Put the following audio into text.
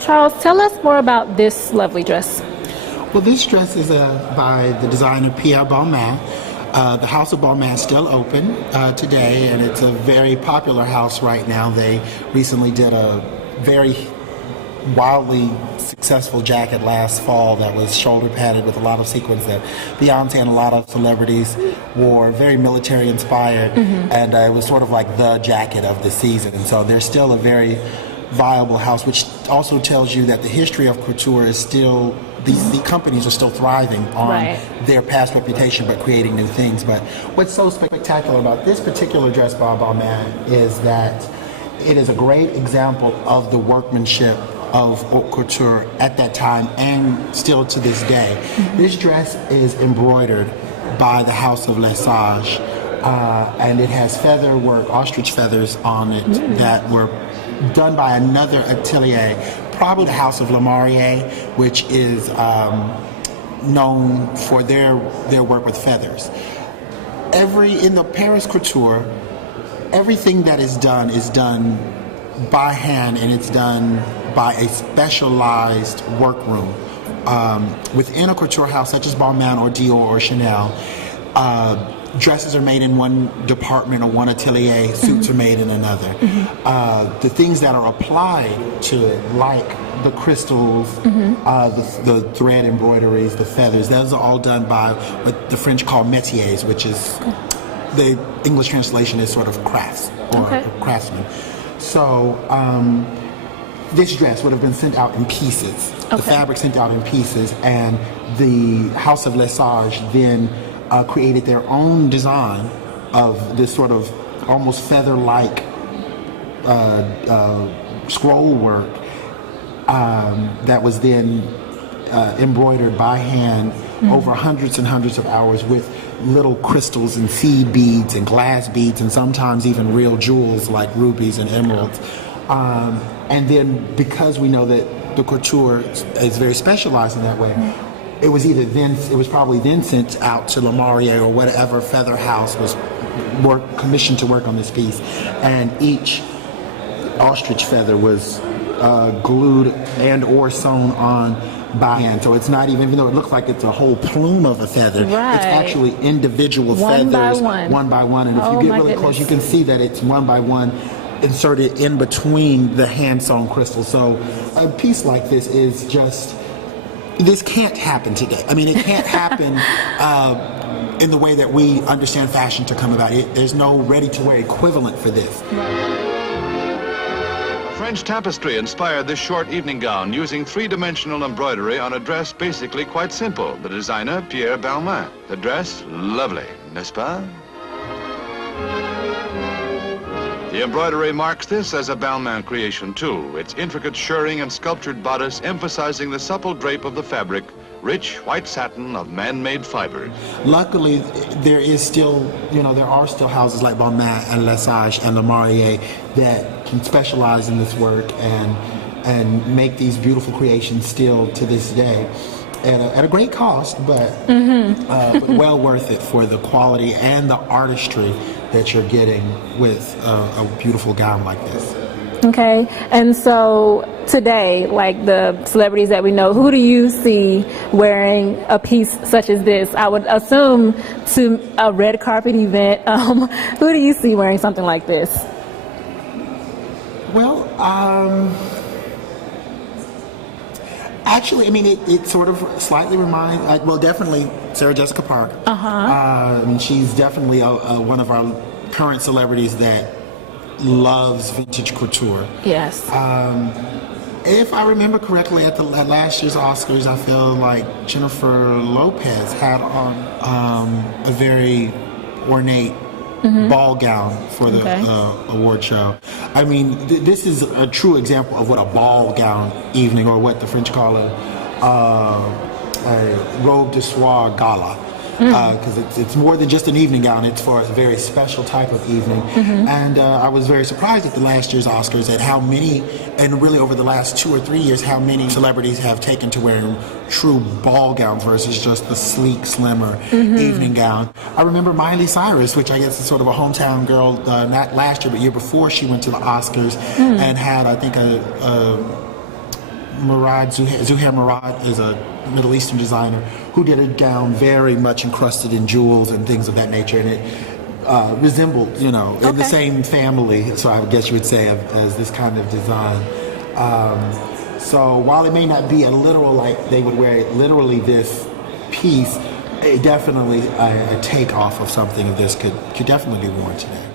Charles, tell us more about this lovely dress. Well, this dress is by the designer Pierre Balmain. The House of Balmain is still open today, and it's a very popular house right now. They recently did a very wildly successful jacket last fall that was shoulder padded with a lot of sequins that Beyonce and a lot of celebrities wore, very military inspired, and it was sort of like the jacket of the season. And so they're still a very viable house, which also tells you that the history of couture is still, these companies are still thriving on their past reputation but creating new things. But what's so spectacular about this particular dress by Balmain is that it is a great example of the workmanship of haute couture at that time and still to this day. This dress is embroidered by the House of Lesage, and it has feather work, ostrich feathers on it that were done by another atelier, probably the House of Lemarié, which is known for their work with feathers. In the Paris couture, everything that is done by hand, and it's done by a specialized workroom. Within a couture house such as Balmain or Dior or Chanel, dresses are made in one department or one atelier, suits are made in another. The things that are applied to it, like the crystals, the thread embroideries, the feathers, those are all done by what the French call métiers, which is, the English translation is sort of crafts or craftsmen. So this dress would have been sent out in pieces, the fabric sent out in pieces, and the House of Lesage then created their own design of this sort of almost feather-like scroll work that was then embroidered by hand over hundreds and hundreds of hours with little crystals and seed beads and glass beads and sometimes even real jewels like rubies and emeralds. And then because we know that the couture is very specialized in that way, it was probably then sent out to Lemarié or whatever feather house was commissioned to work on this piece, and each ostrich feather was glued and or sewn on by hand. So it's not even though it looks like it's a whole plume of a feather, it's actually individual feathers, one by one. And if you get really close, you can see that it's one by one inserted in between the hand-sewn crystals. So a piece like this is just, this can't happen today. I mean, it can't happen in the way that we understand fashion to come about. There's no ready-to-wear equivalent for this. French tapestry inspired this short evening gown using three-dimensional embroidery on a dress basically quite simple. The designer, Pierre Balmain. The dress, lovely, n'est-ce pas? The embroidery marks this as a Balmain creation too. Its intricate shirring and sculptured bodice emphasizing the supple drape of the fabric, rich white satin of man-made fibers. Luckily, there is still, there are still houses like Balmain and Lesage and Lemarié that can specialize in this work and make these beautiful creations still to this day. At a great cost, but well worth it for the quality and the artistry that you're getting with a beautiful gown like this. Okay, and so today, like the celebrities that we know, who do you see wearing a piece such as this? I would assume to a red carpet event. Who do you see wearing something like this? Well, actually, I mean, it sort of slightly reminds, definitely Sarah Jessica Parker. She's definitely one of our current celebrities that loves vintage couture. Yes. If I remember correctly, at last year's Oscars, I feel like Jennifer Lopez had on a very ornate ball gown for the award show. I mean, this is a true example of what a ball gown evening, or what the French call a robe de soirée gala. Because it's more than just an evening gown, it's for a very special type of evening. And I was very surprised at the last year's Oscars at how many, and really over the last 2 or 3 years, how many celebrities have taken to wearing true ball gowns versus just the sleek, slimmer evening gown. I remember Miley Cyrus, which I guess is sort of a hometown girl, not last year, but year before, she went to the Oscars and had, I think, Zuhair Murad is a Middle Eastern designer who did a gown very much encrusted in jewels and things of that nature, and it resembled, in the same family, so I guess you would say, as this kind of design. So while it may not be a literal, like they would wear it literally this piece, it definitely a takeoff of something of this could definitely be worn today.